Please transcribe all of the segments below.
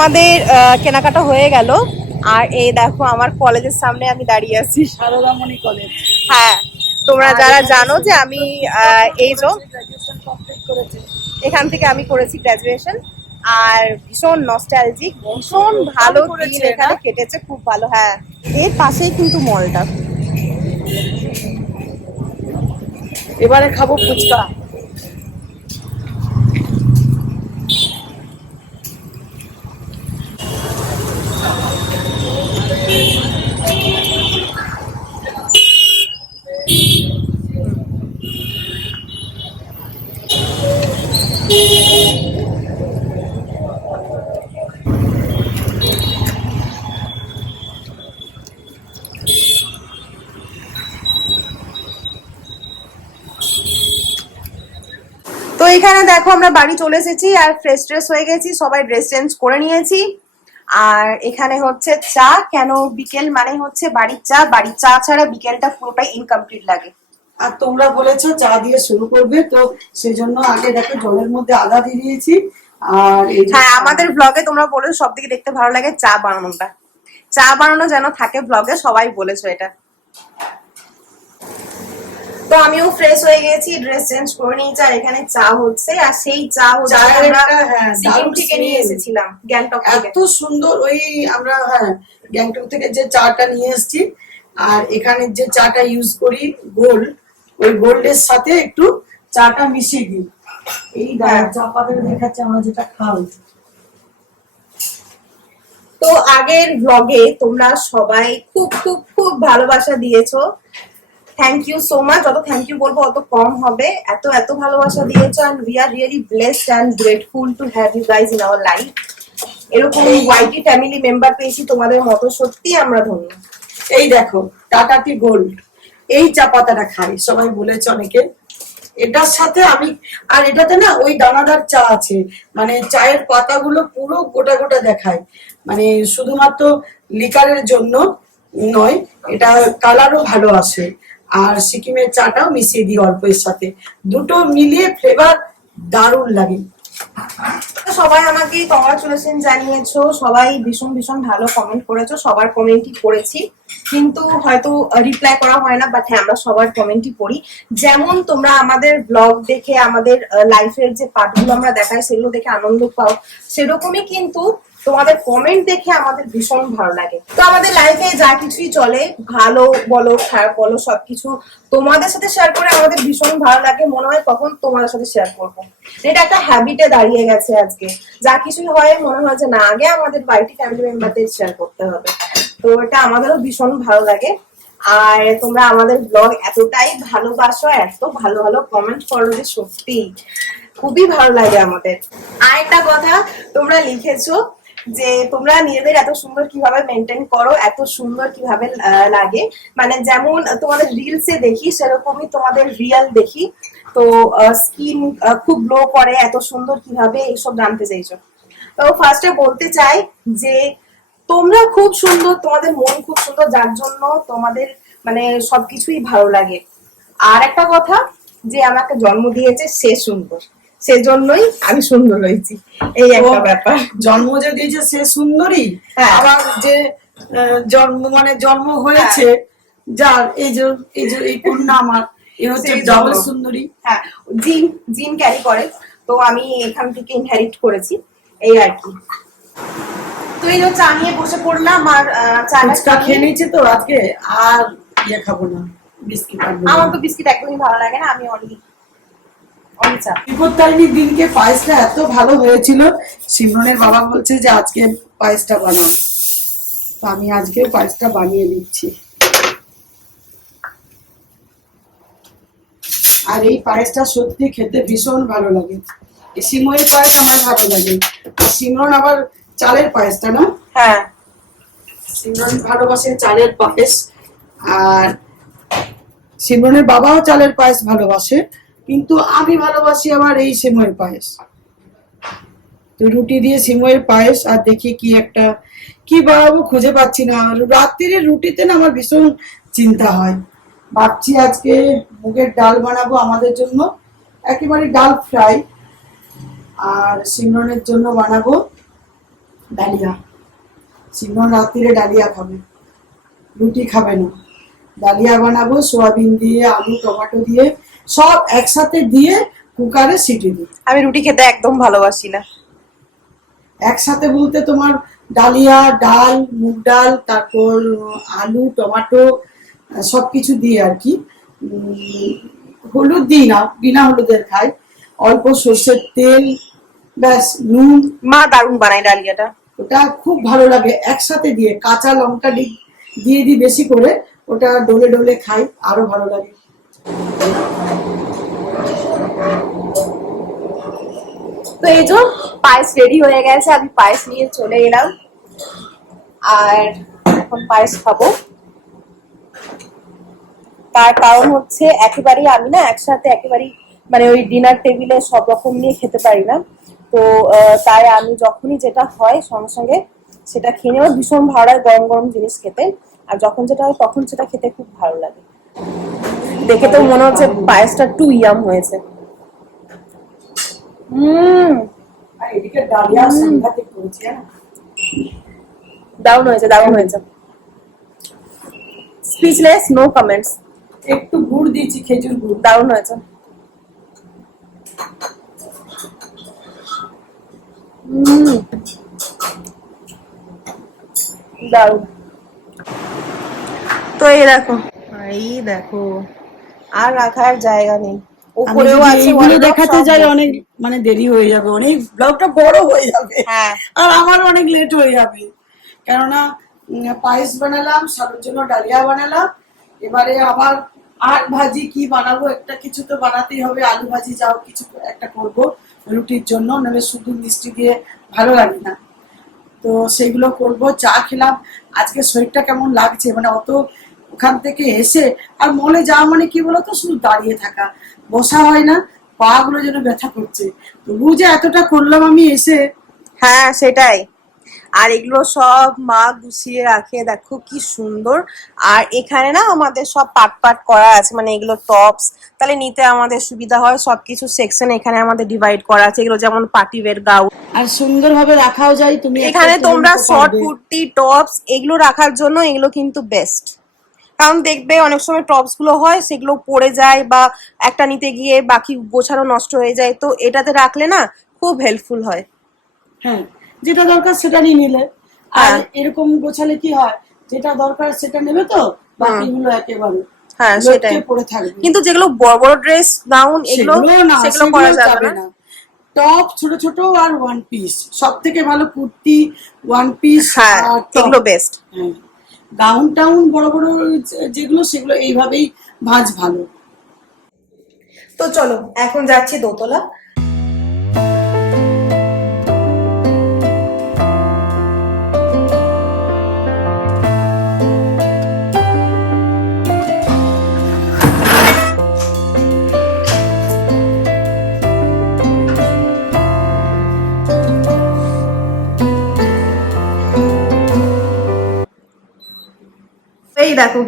আমাদের কেনাকাটা হয়ে গেল। আর এই দেখো আমার কলেজের সামনে আমি দাঁড়িয়ে আছি, সারদামণি কলেজ। হ্যাঁ তোমরা যারা জানো যে আমি এই যে গ্রাজুয়েশন কমপ্লিট করেছে। এখান থেকে আমি করেছি গ্রাজুয়েশন। আর ভীষণ নস্টালজিক, ভীষণ ভালো দিন এখানে কেটেছে, খুব ভালো। হ্যাঁ, এর পাশেই কিন্তু মলটা। এবারে খাবো ফুচকা। তো এখানে দেখো আমরা বাড়ি চলে এসেছি আর ফ্রেশ ট্রেশ হয়ে গেছি, সবাই ড্রেস চেঞ্জ করে নিয়েছি। আর এখানে হচ্ছে চা, কেন বিকেল মানে হচ্ছে বাড়ির চা, বাড়ির চা ছাড়া বিকেলটা পুরোটাই ইনকমপ্লিট লাগে। আর তোমরা বলেছো চা দিয়ে শুরু করবে, তো সেজন্য আগে দেখো জলের মধ্যে আদা দিয়ে দিয়েছি। আর এই হ্যাঁ, আমাদের ব্লগে তোমরা বলেছো সব থেকে দেখতে ভালো লাগে চা বানানোটা, চা বানানো যেন থাকে ব্লগে, সবাই বলেছো এটা। তো আমিও ফ্রেশ হয়ে গেছি, ড্রেস চেঞ্জ করে নিয়েছি, আর এখানে চা হচ্ছে। আর সেই চা হচ্ছে আমরা সিকিম থেকে নিয়ে এসেছিলাম, গ্যাংটক থেকে। এত সুন্দর ওই আমরা গ্যাংটক থেকে যে চাটা নিয়ে এসেছি। আর এখানে যে চাটা ইউজ করি গোল্ড, ওই গোল্ডের সাথে একটু চাটা মিশিয়ে দিই। এই চা পাতাটা দেখাচ্ছে আমরা যেটা খাই। তো আগের ব্লগে তোমরা সবাই খুব খুব খুব ভালোবাসা দিয়েছো, থ্যাংক ইউ সো মাচ। যত থ্যাংক ইউ বলবো অত কম হবে, এত এত ভালোবাসা দিয়েছো। And we are really blessed and grateful to have you guys in our life. এরকম ওয়াইটি ফ্যামিলি মেম্বার পেয়েছি তোমাদের মতো, সত্যি আমরা ধন্য। এই দেখো টাটা টি গোল্ড, এই চা পাতাটা খাই, সবাই বলেছে অনেকে। এটার সাথে আমি, আর এটাতে না ওই দানাদার চা আছে, মানে চায়ের পাতাগুলো পুরো গোটা গোটা দেখায়, মানে শুধুমাত্র লিকারের জন্য নয়, এটা কালারও ভালো আসে। আর সিকিমের চাটাও মিশিয়ে দিই অল্প এর সাথে, দুটো মিলিয়ে ফ্লেভার দারুণ লাগে। সবাই আমাকে কংগ্রাচুলেশন জানিয়েছো, সবাই ভীষণ ভীষণ ভালো কমেন্ট করেছো, সবার কমেন্টই পড়েছি, কিন্তু হয়তো রিপ্লাই করা হয় না, বাট হ্যাঁ আমরা সবার কমেন্টই পড়ি। যেমন তোমরা আমাদের ব্লগ দেখে আমাদের লাইফের যে পার্টগুলো আমরা দেখাই সেগুলো দেখে আনন্দ পাও, সেরকমই কিন্তু তোমাদের কমেন্ট দেখে আমাদের ভীষণ ভালো লাগে। তো আমাদের লাইফে যা কিছুই চলে, ভালো বলো খারাপ বলো, সবকিছু তোমাদের সাথে শেয়ার করে আমাদের ভীষণ ভালো লাগে। মনে হয় কখন তোমাদের সাথে শেয়ার করবো, এটা একটা হ্যাবিটে দাঁড়িয়ে গেছে আজকে। যা কিছুই হয় মনে হয় যে না, আগে আমাদের বাড়িতে ফ্যামিলি মেম্বারদের শেয়ার করতে হবে। তো এটা আমাদেরও ভীষণ ভালো লাগে। আর তোমরা আমাদের ব্লগ এতটাই ভালোবাসো, এত ভালো ভালো কমেন্ট করো যে সত্যি খুবই ভালো লাগে আমাদের। আর একটা কথা তোমরা লিখেছো যে তোমরা নিজেদের এত সুন্দর কিভাবে মেনটেন করো, এত সুন্দর কিভাবে লাগে, মানে যেমন তোমাদের রিলসে দেখি সেরকমই তোমাদের রিয়েল দেখি। তো স্কিন খুব গ্লো করে, এত সুন্দর কিভাবে, এইসব জানতে চাইছো। তো ফার্স্টে বলতে চাই যে তোমরা খুব সুন্দর, তোমাদের মন খুব সুন্দর, যার জন্য তোমাদের মানে সবকিছুই ভালো লাগে। আর একটা কথা, যে আমাকে জন্ম দিয়েছে সে সুন্দর, সেজন্যই আমি সুন্দর হয়েছি, এই একটা ব্যাপার। জন্ম যে দিয়েছে সে সুন্দরী, আবার যে জন্ম মানে জন্ম হয়েছে যার, এই যে এই কন্যা আমার, এ হচ্ছে ডাবল সুন্দরী। হ্যাঁ, জিন জিন ক্যারি করে, তো আমি এখান থেকে ইনহেরিট করেছি, এই আর কি। তো এই চা নিয়ে বসে পড়লাম, আর চাটা খেয়ে নিয়েছি তো আজকে, আর ইয়ে খাবো না, বিস্কিট। আমার তো বিস্কিট একদমই ভালো লাগে না, আমি অনলি চা। বিপত্তারিণীর দিনকে পায়েসটা এত ভালো হয়েছিল, সিমরনের বাবা বলছে যে আজকে পায়েসটা বানাও, তো আমি আজকে পায়েসটা বানিয়ে দিচ্ছি। আর এই পায়েসটা সত্যি খেতে ভীষণ ভালো লাগে, এই সিমইয়ের পায়েস আমার ভালো লাগে। আর সিমরন আবার চালের পায়েসটা না, হ্যাঁ সিমরন ভালোবাসে চালের পায়েস। আর সিমরনের বাবাও চালের পায়েস ভালোবাসে, কিন্তু আমি ভালোবাসি আবার এই সিমইয়ের পায়েস। তো রুটি দিয়ে সিমইয়ের পায়েস, আর দেখি কি একটা কি বানাবো খুঁজে পাচ্ছি না। রাত্রিরে রুটিতে না আমার ভীষণ চিন্তা হয়, ভাবছি আজকে মুগের ডাল বানাবো আমাদের জন্য, একেবারে ডাল ফ্রাই। আর সিমরনের জন্য বানাবো ডালিয়া। সিংহ রাত্রিরে ডালিয়া খাবে, রুটি খাবে না। ডালিয়া বানাবো সোয়াবিন দিয়ে, আলু টমেটো দিয়ে, সব একসাথে দিয়ে কুকারে সিটি দিই। আমি রুটি খেতে একদম ভালোবাসি না। একসাথে বলতে তোমার ডালিয়া, ডাল, মুগ ডাল, তারপর আলু টমেটো সবকিছু দিয়ে আর কি। হলুদ দিই না, বিনা হলুদের খাই। অল্প সর্ষের তেল, ব্যাস, নুন। মা দারুণ বানায় ডালিয়াটা। ওটা খুব ভালো লাগে একসাথে দিয়ে, কাঁচা লঙ্কা দিয়ে দিই বেশি করে, ওটা ডলে ডলে খাই, আরো ভালো লাগে। তো এই যে পায়েস রেডি হয়ে গেছে, আমি পায়েস নিয়ে চলে এলাম আর এখন পায়েস খাবো। তার কারণ হচ্ছে একেবারেই আমি না একসাথে একেবারেই মানে ওই ডিনার টেবিলে সব রকম নিয়ে খেতে পারি না। তো তাই আমি যখনই যেটা হয় সঙ্গে সঙ্গে সেটা খেয়ে নেওয়া ভীষণ ভালো লাগে, গরম গরম জিনিস খেতে। আর যখন যেটা হয় তখন সেটা খেতে খুব ভালো লাগে। দেখে তো মনে হচ্ছে পায়েসটা টু ইয়াম হয়েছে। আর এদিকে ডালিয়া সাংঘাতিক করেছি, হ্যাঁ দারুণ হয়েছে, দারুণ হয়েছে। Speechless, no comments. একটু গুড় দিয়েছি, খেজুর গুড়, দারুণ হয়েছে। দারুণ। তো এই দেখো, আর রাখার জায়গা নেই। উপরেও আছে এইগুলো wardrobe, দেখাতে সব যাই ভর্তি। অনেক মানে দেরি হয়ে যাবে, অনেক ব্লগটা বড় হয়ে যাবে, হ্যাঁ। আর আমার অনেক লেট হয়ে যাবে। কেননা পায়েস বানালাম, সালুর জন্য ডালিয়া বানালাম, এবারে আবার আর ভাজি কি বানাবো, একটা কিছু তো বানাতেই হবে, আলু ভাজি যাও কিছু একটা করব রুটির জন্য, নাহলে শুধু মিষ্টি দিয়ে ভালো লাগে না। তো সেগুলো করব। চা খেলাম। আজকে শরীরটা কেমন লাগছে, মানে অত ওখান থেকে এসে, আর মলে যাওয়া মানে কি বলতো, শুধু দাঁড়িয়ে থাকা, বসা হয় না, পা গুলো যেন ব্যথা করছে। তবু যে এতটা করলাম আমি এসে। হ্যাঁ সেটাই। আর এগুলো সব মা গুছিয়ে রাখে, দেখো কি সুন্দর। আর এখানে না আমাদের সব পার্ট পার্ট করা আছে, মানে এগুলো টপস, তাহলে নিতে আমাদের সুবিধা হয়। সবকিছু সেকশন এখানে আমাদের ডিভাইড করা আছে, এগুলো যেমন পার্টি ওয়্যার গাউন। আর সুন্দরভাবে রাখাও যায়, তুমি এখানে তোমরা শর্ট কুর্তি, টপস এগুলো রাখার জন্য এগুলো কিন্তু বেস্ট। কারণ দেখবে অনেক সময় টপস গুলো হয় সেগুলো পড়ে যায়, বা একটা নিতে গিয়ে বাকি গোছানো নষ্ট হয়ে যায়। তো এটাতে রাখলে না খুব হেল্পফুল হয়। হ্যাঁ, যেটা দরকার সেটা নিয়ে নিলে। আর হ্যাঁ এরকম গোছালে কি হয়, যেটা দরকার সেটা নেবে, তো বাকিগুলো একেবারে হ্যাঁ লটকে সেটাই। পড়ে থাকবে। কিন্তু যেগুলো বড় বড় ড্রেস গাউন এগুলো সেগুলো না, সেগুলো করা যাবে যাবে না। না। টপ ছোট ছোট আর ওয়ান পিস, সব থেকে ভালো কুর্তি, ওয়ান পিস হ্যাঁ আর এগুলো টপ। বেস্ট। হ্যাঁ, গাউন টাউন বড় বড় যেগুলো, সেগুলো এইভাবেই ভাঁজ ভালো। তো চলো এখন যাচ্ছি দোতলা। এই দেখো,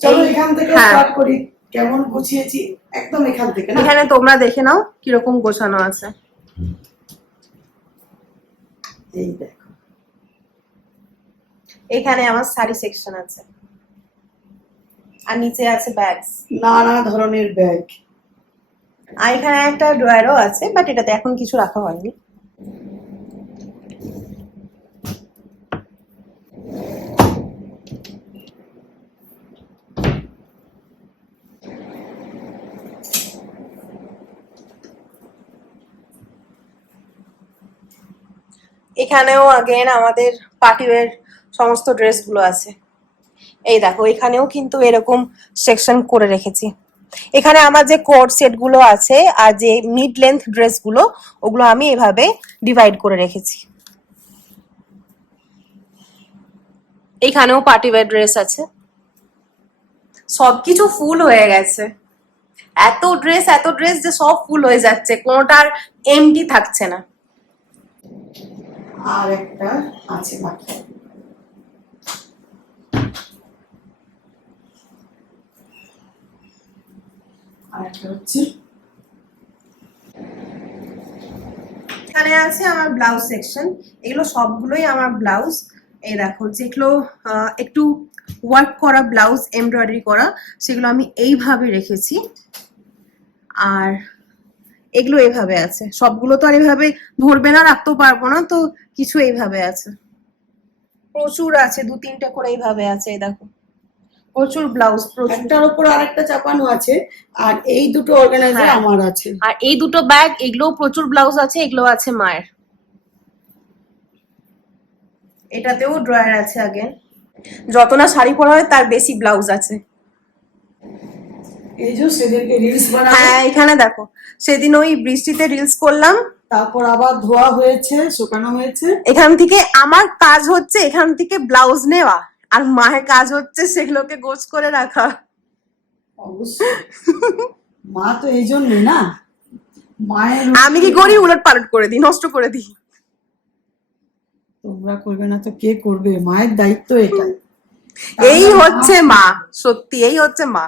চলো এখান থেকে হ্যাঁ স্টার্ট করি, কেমন গুছিয়েছি একদম এখান থেকে না। এখানে তোমরা দেখে নাও কিরকম গোছানো আছে। এই দেখো, এখানে আমার শাড়ি সেকশন আছে, আর নিচে আছে ব্যাগস। নানা ধরনের ব্যাগ। আর এখানে একটা ড্রয়ারও আছে, বাট এটাতে এখন কিছু রাখা হয়নি। এখানেও আগেন আমাদের পার্টি ওয়্যার সমস্ত ড্রেসগুলো আছে। এই দেখো এখানেও কিন্তু এরকম সেকশন করে রেখেছি। এখানে আমার যে কোট সেট গুলো আছে আর যে মিড লেন্থ ড্রেসগুলো, ওগুলো আমি এভাবে ডিভাইড করে রেখেছি। এখানেও পার্টি ওয়্যার ড্রেস আছে। সবকিছু ফুল হয়ে গেছে, এত ড্রেস যে সব ফুল হয়ে যাচ্ছে, কোনোটার এমটি থাকছে না। আর একটা আছে বাকি। আর একটা হচ্ছে এখানে এখানে আছে আমার ব্লাউজ সেকশন। এগুলো সবগুলোই আমার ব্লাউজ। এই দেখো যেগুলো একটু ওয়ার্ক করা ব্লাউজ, এমব্রয়ডারি করা, সেগুলো আমি এইভাবে রেখেছি। আর এগুলো এইভাবে আছে, সবগুলো তো আর এইভাবে ধরবে না, রাখতেও পারবো না, তো কিছু এইভাবে আছে, প্রচুর আছে, 2-3টে করে এইভাবে আছে। এই দেখো প্রচুর ব্লাউজ, প্রচুর। একটার উপর আরেকটা চাপানো আছে, আর এই দুটো অর্গানাইজার হ্যাঁ। আমার আছে। আর এই দুটো ব্যাগ, এগুলো প্রচুর ব্লাউজ আছে, এগুলো আছে মায়ের। এটাতেও ড্রয়ার আছে। আগে যত না শাড়ি পরা হয় তার বেশি ব্লাউজ আছে। এই যে সেদিনকে রিলস বানাবো, হ্যাঁ এখানে দেখো, সেদিন ওই বৃষ্টিতে রিলস করলাম, তারপর আবার ধোয়া হয়েছে, শুকানো হয়েছে। এখান থেকে আমার কাজ হচ্ছে এখান থেকে ব্লাউজ নেওয়া, আর মায়ের কাজ হচ্ছে সেগুলোকে গোছ করে রাখা। অবশ্যই মা তো এই জন্যে না, মায়ের আমি কি করি, উলট পালট করে দিই, নষ্ট করে দিই। তোমরা করবে না তো কে করবে, মায়ের দায়িত্ব এটাই। এই হচ্ছে মা, সত্যি এই হচ্ছে মা।